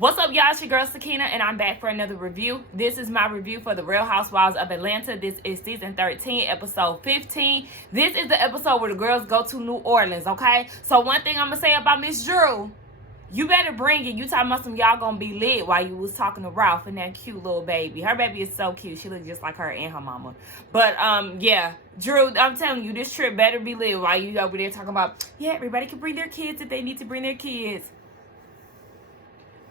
What's up, y'all? It's your girl Sakina, and I'm back for another review. This is my review for the Real Housewives of Atlanta. This is season 13, episode 15. This is the episode where the girls go to New Orleans, okay? So one thing I'm gonna say about Miss Drew, you better bring it. You talking about some y'all gonna be lit while you was talking to Ralph and that cute little baby. Her baby is so cute. She looks just like her and her mama. But yeah, Drew, I'm telling you, this trip better be lit while you over there talking about, yeah, everybody can bring their kids if they need to bring their kids.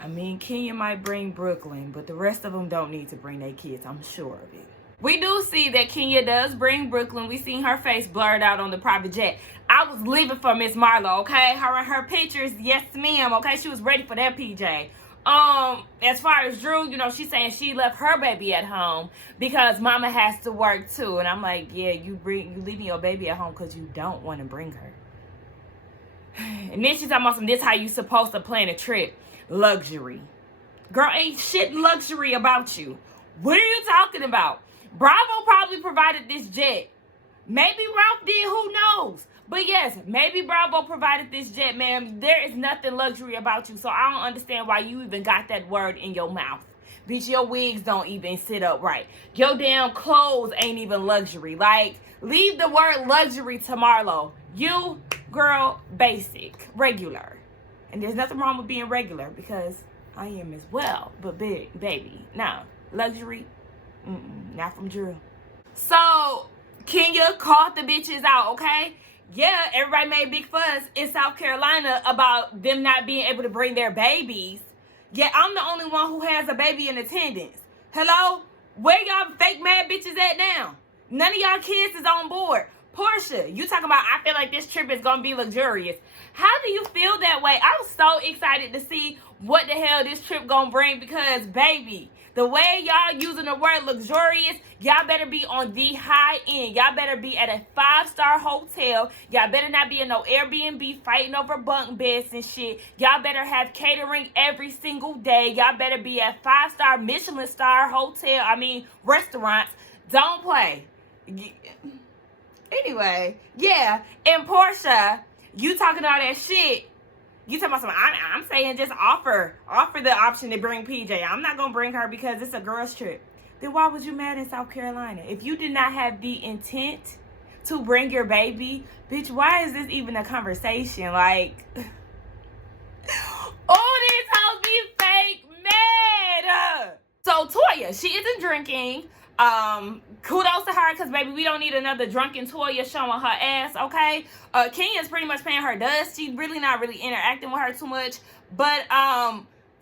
I mean, Kenya might bring Brooklyn, but the rest of them don't need to bring their kids. I'm sure of it. We do see that Kenya does bring Brooklyn. We seen her face blurred out on the private jet. I was living for Miss Marlo, okay? Her pictures, yes ma'am, okay? She was ready for that PJ. As far as Drew, you know, she's saying she left her baby at home because mama has to work too. And I'm like, yeah, you leaving your baby at home because you don't want to bring her. And then she's talking about this how you supposed to plan a trip. Luxury. Girl, ain't shit luxury about you. What are you talking about? Bravo probably provided this jet. Maybe Ralph did, who knows? But yes, maybe Bravo provided this jet, ma'am. There is nothing luxury about you, so I don't understand why you even got that word in your mouth. Bitch, your wigs don't even sit up right. Your damn clothes ain't even luxury. Like, leave the word luxury to Marlo. You, girl, basic, regular. And there's nothing wrong with being regular because I am as well. But big, baby, no. Luxury, not from Drew. So, Kenya called the bitches out, okay? Yeah, everybody made big fuss in South Carolina about them not being able to bring their babies. Yeah, I'm the only one who has a baby in attendance. Hello? Where y'all fake mad bitches at now? None of y'all kids is on board. Porsha, you talking about, I feel like this trip is going to be luxurious. How do you feel that way? I'm so excited to see what the hell this trip going to bring because, baby, the way y'all using the word luxurious, y'all better be on the high end. Y'all better be at a 5-star hotel. Y'all better not be in no Airbnb fighting over bunk beds and shit. Y'all better have catering every single day. Y'all better be at 5-star Michelin star restaurants. Don't play. Anyway, yeah, and Porsha, you talking all that shit. You talking about something. I'm saying just offer the option to bring PJ. I'm not going to bring her because it's a girls trip. Then why was you mad in South Carolina? If you did not have the intent to bring your baby, bitch, why is this even a conversation? Like, oh, this house be fake mad. So Toya, she isn't drinking. Kudos to her because baby, we don't need another drunken Toya showing her ass, okay? Kenya's pretty much paying her dust. She's really not really interacting with her too much. But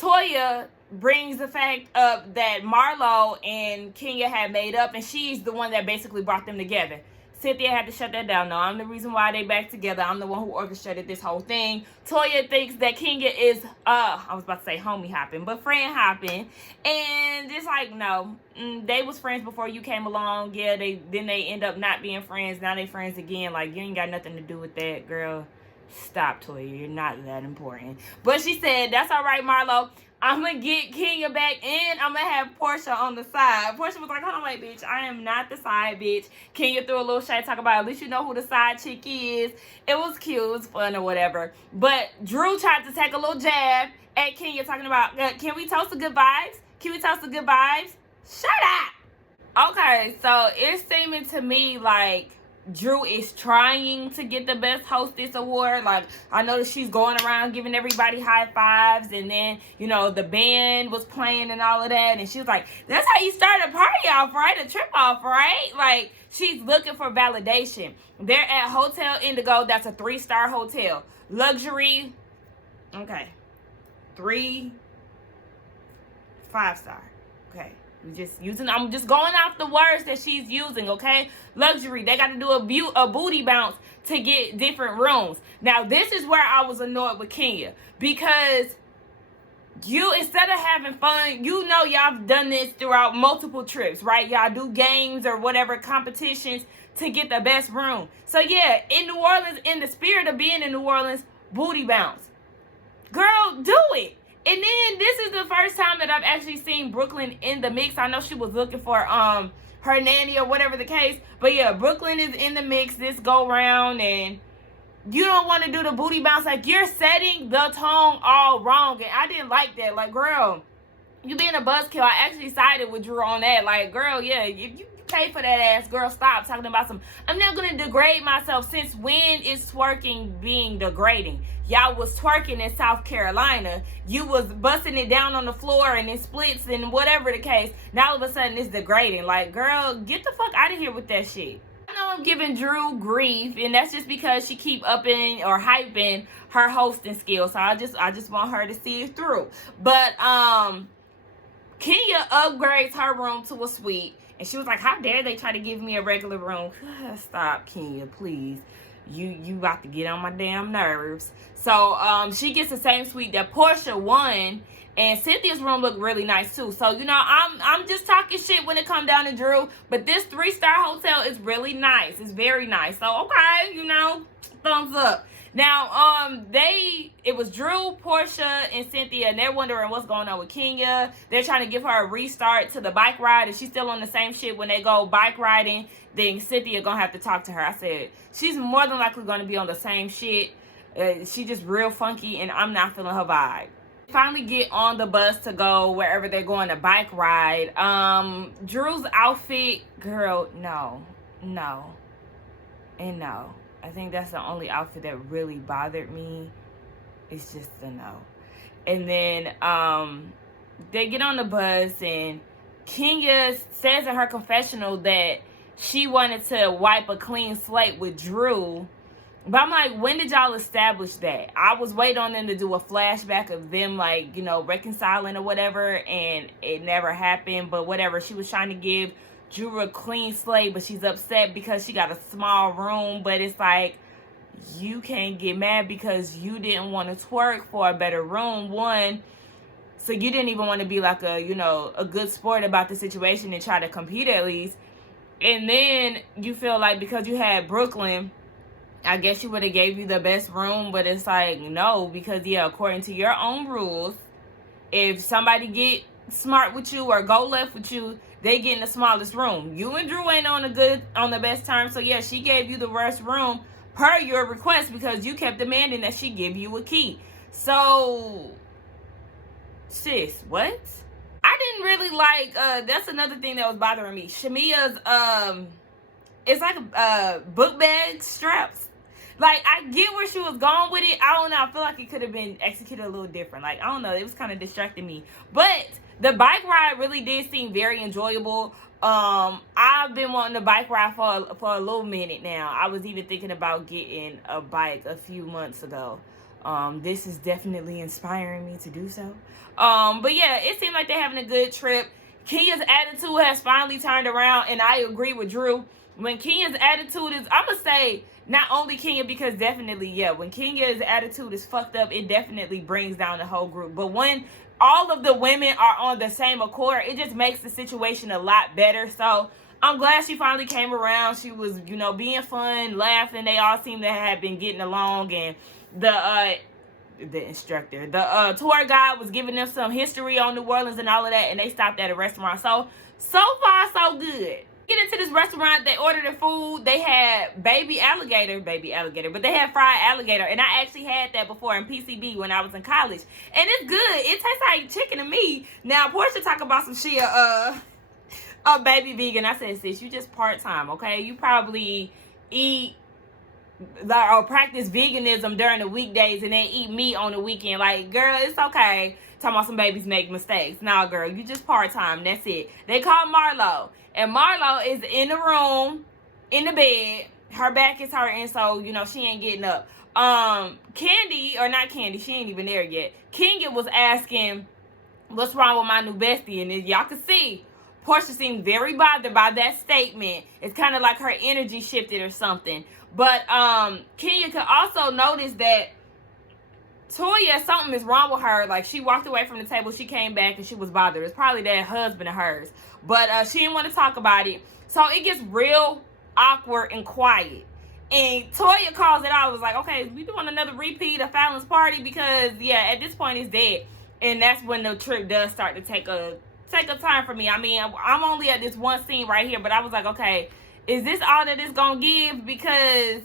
Toya brings the fact up that Marlo and Kenya had made up, and she's the one that basically brought them together. Cynthia had to shut that down. No, I'm the reason why they back together. I'm the one who orchestrated this whole thing. Toya thinks that Kenya is, I was about to say homie hopping, but friend hopping. And it's like, no, they was friends before you came along. Yeah, then they end up not being friends. Now they friends again. Like, you ain't got nothing to do with that, girl. Stop, Toya. You're not that important. But she said, that's all right, Marlo. I'm going to get Kenya back and I'm going to have Porsha on the side. Porsha was like, hold on, wait, bitch. I am not the side bitch. Kenya threw a little shade, talk about at least you know who the side chick is. It was cute. It was fun or whatever. But Drew tried to take a little jab at Kenya talking about, can we toast the good vibes? Can we toast the good vibes? Shut up. Okay, so it's seeming to me like Drew is trying to get the best hostess award. Like, I know that she's going around giving everybody high fives, and then, you know, the band was playing and all of that, and she was like, that's how you start a party off, right? A trip off, right? Like, she's looking for validation. They're at Hotel Indigo. That's a 3-star hotel. Luxury, okay, 3, 5-star, okay. I'm just going off the words that she's using, okay? Luxury, they got to do a booty bounce to get different rooms. Now, this is where I was annoyed with Kenya because you, instead of having fun, you know y'all done this throughout multiple trips, right? Y'all do games or whatever competitions to get the best room. So, yeah, in New Orleans, in the spirit of being in New Orleans, booty bounce. Girl, do it. And then this is the first time that I've actually seen Brooklyn in the mix. I know she was looking for her nanny or whatever the case. But yeah, Brooklyn is in the mix this go round. And you don't want to do the booty bounce. Like, you're setting the tone all wrong. And I didn't like that. Like, girl, you being a buzzkill. I actually sided with Drew on that. Like, girl, yeah, if you pay for that ass, girl, stop talking about some, I'm not going to degrade myself. Since when is twerking being degrading? Y'all was twerking in South Carolina. You was busting it down on the floor and in splits and whatever the case. Now all of a sudden it's degrading. Like, girl, get the fuck out of here with that shit. I know I'm giving Drew grief, and that's just because she keep upping or hyping her hosting skills. So I just want her to see it through. But Kenya upgrades her room to a suite, and she was like, how dare they try to give me a regular room? Stop, Kenya, please. You about to get on my damn nerves. So she gets the same suite that Porsha won. And Cynthia's room looked really nice too. So, you know, I'm just talking shit when it comes down to Drew. But this 3-star hotel is really nice. It's very nice. So, okay, you know, thumbs up. Now, it was Drew, Porsha, and Cynthia, and they're wondering what's going on with Kenya. They're trying to give her a restart to the bike ride. If she's still on the same shit when they go bike riding, then Cynthia gonna have to talk to her. I said, she's more than likely gonna be on the same shit. She just real funky, and I'm not feeling her vibe. Finally get on the bus to go wherever they're going to bike ride. Drew's outfit, girl, no. And no. I think that's the only outfit that really bothered me. It's just a no. And then they get on the bus, and Kenya says in her confessional that she wanted to wipe a clean slate with Drew. But I'm like, when did y'all establish that? I was waiting on them to do a flashback of them, like, you know, reconciling or whatever, and it never happened. But whatever, she was trying to give Drew a clean slate, but she's upset because she got a small room. But it's like, you can't get mad because you didn't want to twerk for a better room, one. So you didn't even want to be like a, you know, a good sport about the situation and try to compete at least. And then you feel like because you had Brooklyn, I guess she would have gave you the best room, but it's like, no, because, yeah, according to your own rules, if somebody get smart with you or go left with you, they get in the smallest room. You and Drew ain't on the best terms, so, yeah, she gave you the worst room per your request because you kept demanding that she give you a key. So, sis, what? I didn't really like, that's another thing that was bothering me. Shamia's, it's like book bag straps. Like, I get where she was going with it. I don't know. I feel like it could have been executed a little different. Like, I don't know. It was kind of distracting me. But the bike ride really did seem very enjoyable. I've been wanting to bike ride for a little minute now. I was even thinking about getting a bike a few months ago. This is definitely inspiring me to do so. But yeah, it seemed like they're having a good trip. Kenya's attitude has finally turned around, and I agree with Drew. When Kenya's attitude is, I'm going to say, not only Kenya, because definitely, yeah, when Kenya's attitude is fucked up, it definitely brings down the whole group. But when all of the women are on the same accord, it just makes the situation a lot better. So I'm glad she finally came around. She was, you know, being fun, laughing. They all seem to have been getting along. And the instructor, the tour guide was giving them some history on New Orleans and all of that. And they stopped at a restaurant. So far, so good. Get into this restaurant, they ordered the food. They had baby alligator, but they had fried alligator, and I actually had that before in PCB when I was in college, and it's good. It tastes like chicken to me. Now Porsha talk about some shit, a baby vegan. I said, sis, you just part-time, okay? You probably eat or practice veganism during the weekdays and then eat meat on the weekend. Like, girl, it's okay. Talking about some babies make mistakes. Nah, girl, you just part-time. That's it. They call Marlo. And Marlo is in the room, in the bed. Her back is hurting, so, you know, she ain't getting up. Candy, or not Candy, she ain't even there yet. Kenya was asking, what's wrong with my new bestie? And as y'all can see, Porsha seemed very bothered by that statement. It's kind of like her energy shifted or something. But Kenya could also notice that Toya, something is wrong with her. Like, she walked away from the table, she came back, and she was bothered. It's probably that husband of hers. But she didn't want to talk about it. So it gets real awkward and quiet. And Toya calls it out. I was like, okay, we doing another repeat of Fallon's party? Because, yeah, at this point, it's dead. And that's when the trip does start to take a time for me. I mean, I'm only at this one scene right here. But I was like, okay, is this all that it's going to give? Because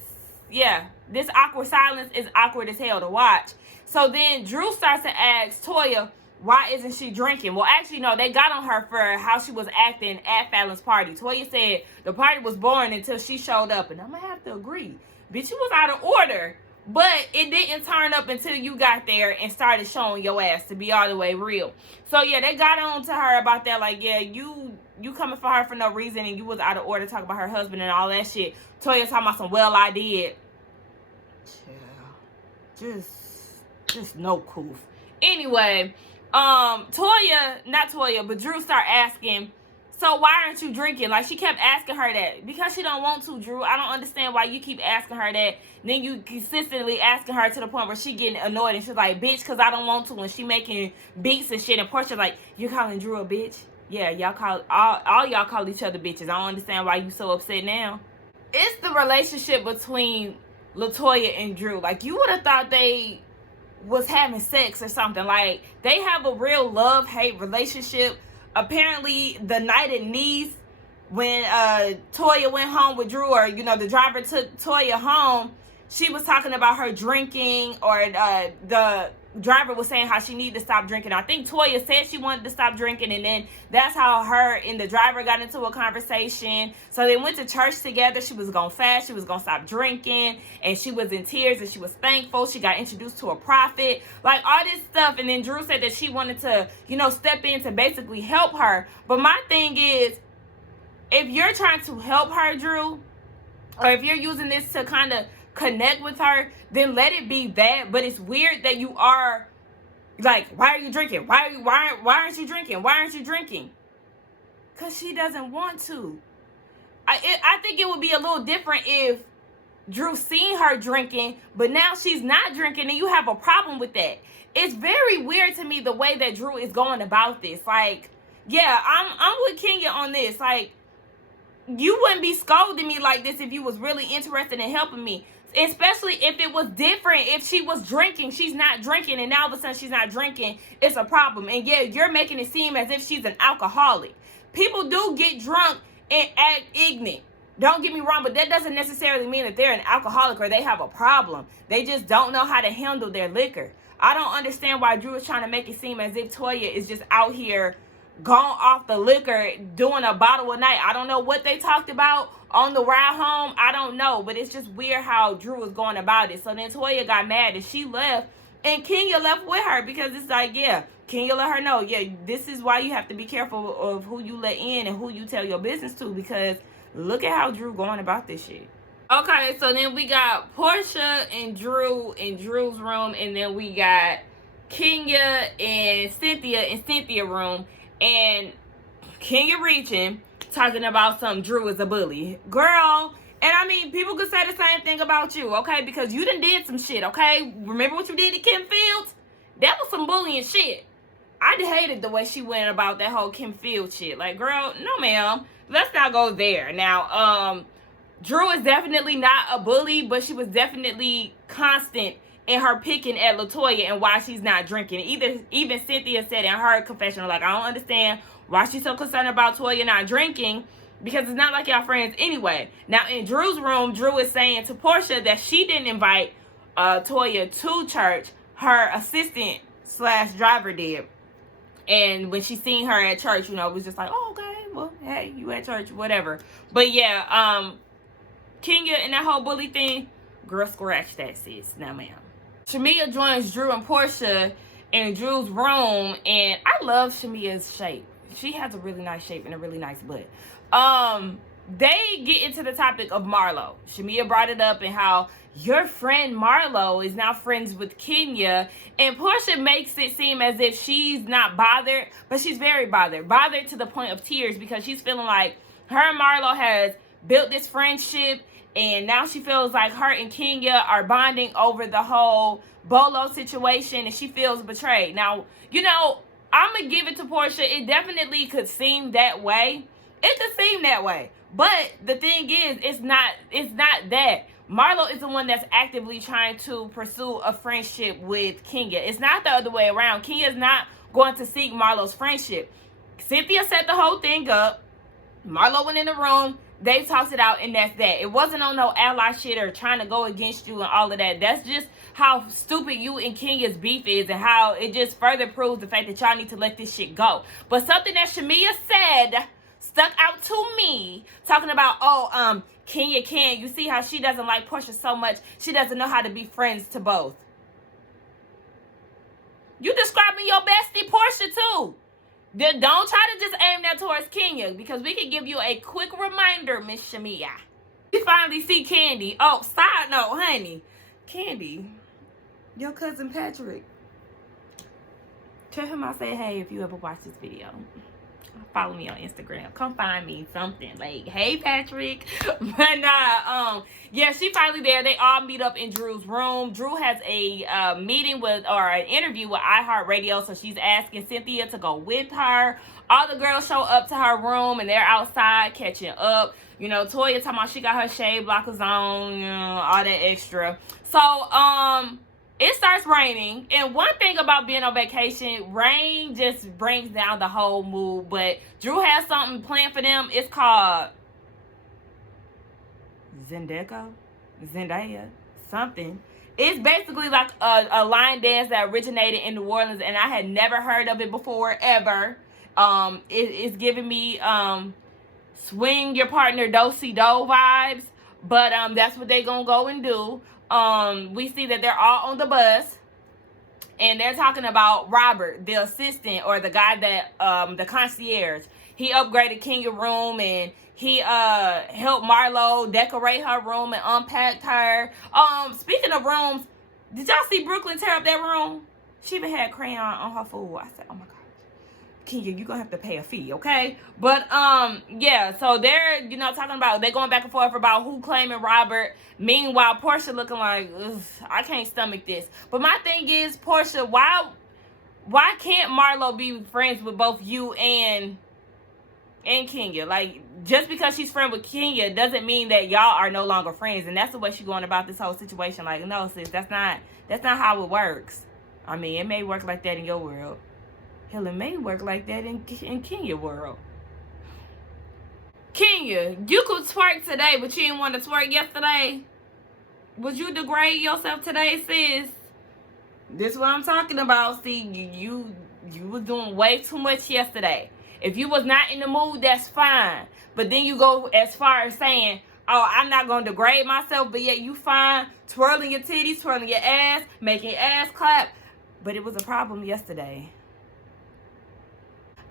this awkward silence is awkward as hell to watch. So then Drew starts to ask Toya, why isn't she drinking? Well, actually, no, they got on her for how she was acting at Fallon's party. Toya said the party was boring until she showed up. And I'm going to have to agree. Bitch, you was out of order. But it didn't turn up until you got there and started showing your ass, to be all the way real. So, yeah, they got on to her about that. Like, yeah, you coming for her for no reason and you was out of order talking about her husband and all that shit. Toya talking about some, well, I did. Yeah, just no coof. Anyway, not Toya, but Drew started asking, so why aren't you drinking? Like, she kept asking her that. Because she don't want to, Drew. I don't understand why you keep asking her that. Then you consistently asking her to the point where she getting annoyed. And she's like, bitch, because I don't want to. And she making beats and shit. And Porsha like, you're calling Drew a bitch? Yeah, y'all call, all y'all call each other bitches. I don't understand why you so upset now. It's the relationship between LaToya and Drew. Like, you would have thought they was having sex or something. Like, they have a real love-hate relationship. Apparently, the night in Nice, when Toya went home with Drew, or, the driver took Toya home, she was talking about her drinking, or the driver was saying how she needed to stop drinking. I think Toya said she wanted to stop drinking, and then that's how her and the driver got into a conversation. So they went to church together. She was going to fast. She was going to stop drinking, and she was in tears, and she was thankful. She got introduced to a prophet, like all this stuff. And then Drew said that she wanted to, step in to basically help her. But my thing is, if you're trying to help her, Drew, or if you're using this to kind of connect with her, then let it be that. But it's weird that you are like, why are you drinking? Why aren't you drinking? Why aren't you drinking? Because she doesn't want to. I think it would be a little different if Drew seen her drinking, but now she's not drinking, and you have a problem with that. It's very weird to me the way that Drew is going about this. Like, yeah, I'm with Kenya on this. Like, you wouldn't be scolding me like this if you was really interested in helping me. Especially if it was different. If she was drinking, she's not drinking, and now all of a sudden she's not drinking, it's a problem. And yeah, you're making it seem as if she's an alcoholic. People do get drunk and act ignorant. Don't get me wrong, but that doesn't necessarily mean that they're an alcoholic or they have a problem. They just don't know how to handle their liquor. I don't understand why Drew is trying to make it seem as if Toya is just out here gone off the liquor, doing a bottle a night. I don't know what they talked about on the ride home. I don't know, but it's just weird how Drew was going about it. So then Toya got mad and she left, and Kenya left with her, because it's like, yeah, Kenya let her know, yeah, this is why you have to be careful of who you let in and who you tell your business to, because look at how Drew going about this shit. Okay, so then we got Porsha and Drew in Drew's room, and then we got Kenya and Cynthia in Cynthia's room. And Kenya reaching, talking about some Drew is a bully. Girl, and I mean, people could say the same thing about you, okay? Because you done did some shit, okay? Remember what you did to Kim Fields? That was some bullying shit. I hated the way she went about that whole Kim Fields shit. Like, girl, no ma'am. Let's not go there. Now, Drew is definitely not a bully, but she was definitely constant in her picking at LaToya and why she's not drinking. Even Cynthia said in her confessional, like, I don't understand why she's so concerned about Toya not drinking, because it's not like y'all friends anyway. Now, in Drew's room, Drew is saying to Porsha that she didn't invite Toya to church. Her assistant / driver did. And when she seen her at church, it was just like, oh, okay, well, hey, you at church, whatever. But yeah, Kenya and that whole bully thing, girl, scratch that, sis. Now, ma'am. Shamia joins Drew and Porsha in Drew's room, and I love Shamia's shape. She has a really nice shape and a really nice butt. They get into the topic of Marlo. Shamia brought it up and how your friend Marlo is now friends with Kenya, and Porsha makes it seem as if she's not bothered, but she's very bothered. Bothered to the point of tears, because she's feeling like her and Marlo has built this friendship, and now she feels like her and Kenya are bonding over the whole Bolo situation, and she feels betrayed. Now, I'm going to give it to Porsha. It definitely could seem that way. It could seem that way. But the thing is, it's not that. Marlo is the one that's actively trying to pursue a friendship with Kenya. It's not the other way around. Kenya's not going to seek Marlo's friendship. Cynthia set the whole thing up. Marlo went in the room, They talked it out, and that's that. It wasn't on no ally shit or trying to go against you and all of that. That's just how stupid you and Kenya's beef is, and how it just further proves the fact that y'all need to let this shit go. But something that Shamia said stuck out to me, talking about, Kenya can't. You see how she doesn't like Porsha so much. She doesn't know how to be friends to both. You describing your bestie Porsha too. Don't try to just aim that towards Kenya, because we can give you a quick reminder, Miss Shamia. We finally see Candy. Oh, side note, honey. Candy, your cousin Patrick. Tell him I say hey if you ever watch this video. Follow me on Instagram. Come find me something. Like, hey, Patrick. But nah, yeah, she finally there. They all meet up in Drew's room. Drew has a meeting with, or an interview with iHeartRadio, so she's asking Cynthia to go with her. All the girls show up to her room, and they're outside catching up. You know, Toya talking about she got her shade blockers on, you know, all that extra. So, it starts raining, and one thing about being on vacation, rain just brings down the whole mood. But Drew has something planned for them. It's called Zendaya, something. It's basically like a line dance that originated in New Orleans, and I had never heard of it before, ever. It's giving me swing your partner do-si-do vibes, but that's what they gonna go and do. We see that they're all on the bus, and they're talking about Robert, the assistant, or the guy that, the concierge. He upgraded Kenya's room, and he, helped Marlo decorate her room and unpacked her. Speaking of rooms, did y'all see Brooklyn tear up that room? She even had crayon on her food. I said, oh my God. Kenya, you're gonna have to pay a fee, okay? But yeah, so they're, you know, talking about, they're going back and forth about who claiming Robert. Meanwhile, Porsha looking like, I can't stomach this. But my thing is, Porsha, why can't Marlo be friends with both you and Kenya? Like, just because she's friends with Kenya doesn't mean that y'all are no longer friends. And that's the way she's going about this whole situation. Like, no, sis, that's not how it works. I mean, it may work like that in your world. Hell, it may work like that in Kenya world. Kenya, you could twerk today, but you didn't want to twerk yesterday. Would you degrade yourself today, sis? This is what I'm talking about. See, you was doing way too much yesterday. If you was not in the mood, that's fine. But then you go as far as saying, oh, I'm not going to degrade myself, but yet you fine twirling your titties, twirling your ass, making your ass clap. But it was a problem yesterday.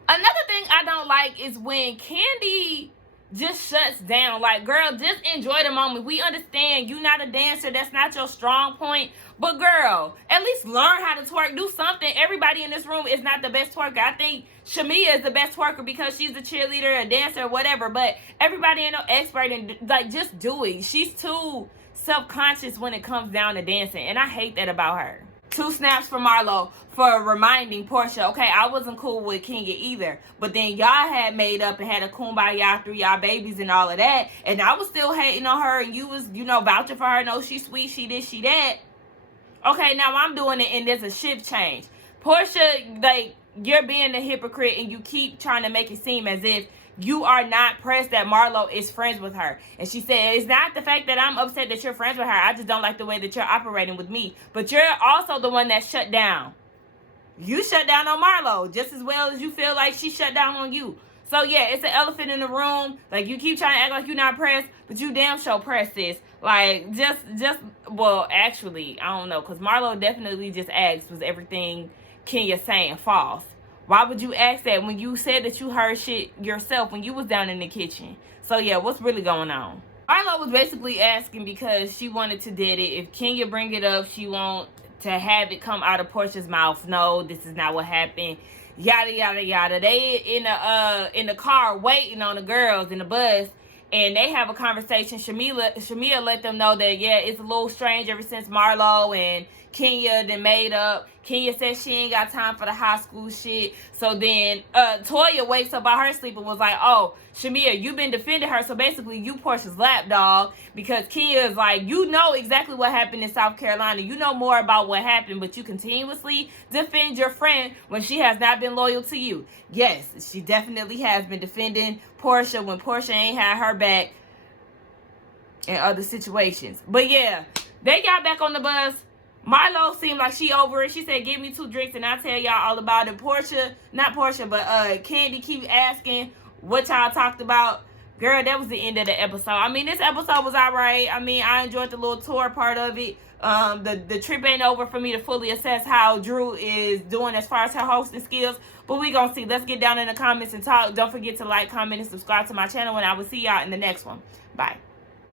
Another thing I don't like is when Candy just shuts down. Like, girl, just enjoy the moment. We understand you not a dancer. That's not your strong point. But, girl, at least learn how to twerk. Do something. Everybody in this room is not the best twerker. I think Shamia is the best twerker because she's a cheerleader, a dancer, whatever. But everybody ain't no expert. And, like, just do it. She's too self-conscious when it comes down to dancing. And I hate that about her. 2 snaps for Marlo for reminding Porsha, okay, I wasn't cool with Kenya either. But then y'all had made up and had a kumbaya through y'all babies and all of that. And I was still hating on her, and you was, you know, vouching for her. No, she's sweet, she this, she that. Okay, now I'm doing it, and there's a shift change. Porsha, like, you're being a hypocrite, and you keep trying to make it seem as if you are not pressed that Marlo is friends with her. And she said, it's not the fact that I'm upset that you're friends with her. I just don't like the way that you're operating with me. But you're also the one that shut down. You shut down on Marlo just as well as you feel like she shut down on you. So, yeah, it's an elephant in the room. Like, you keep trying to act like you're not pressed, but you damn sure pressed, sis. Like, well, actually, I don't know. Because Marlo definitely just asked, was everything Kenya saying false? Why would you ask that when you said that you heard shit yourself when you was down in the kitchen? So, yeah, what's really going on? Marlo was basically asking because she wanted to did it. If Kenya bring it up, she want to have it come out of Porsha's mouth. No, this is not what happened. Yada, yada, yada. They in the car waiting on the girls in the bus, and they have a conversation. Shamia let them know that, yeah, it's a little strange ever since Marlo and Kenya then made up. Kenya said she ain't got time for the high school shit. So then Toya wakes up out her sleep and was like, oh, Shamia, you been defending her. So basically you Porsha's lapdog, because Kenya is like, you know exactly what happened in South Carolina. You know more about what happened, but you continuously defend your friend when she has not been loyal to you. Yes, she definitely has been defending Porsha when Porsha ain't had her back in other situations. But yeah, they got back on the bus. Marlo seemed like she over it. She said, give me 2 drinks and I'll tell y'all all about it. Candy keep asking what y'all talked about. Girl, that was the end of the episode. I mean, this episode was alright. I mean, I enjoyed the little tour part of it. The trip ain't over for me to fully assess how Drew is doing as far as her hosting skills. But we gonna see. Let's get down in the comments and talk. Don't forget to like, comment, and subscribe to my channel. And I will see y'all in the next one. Bye.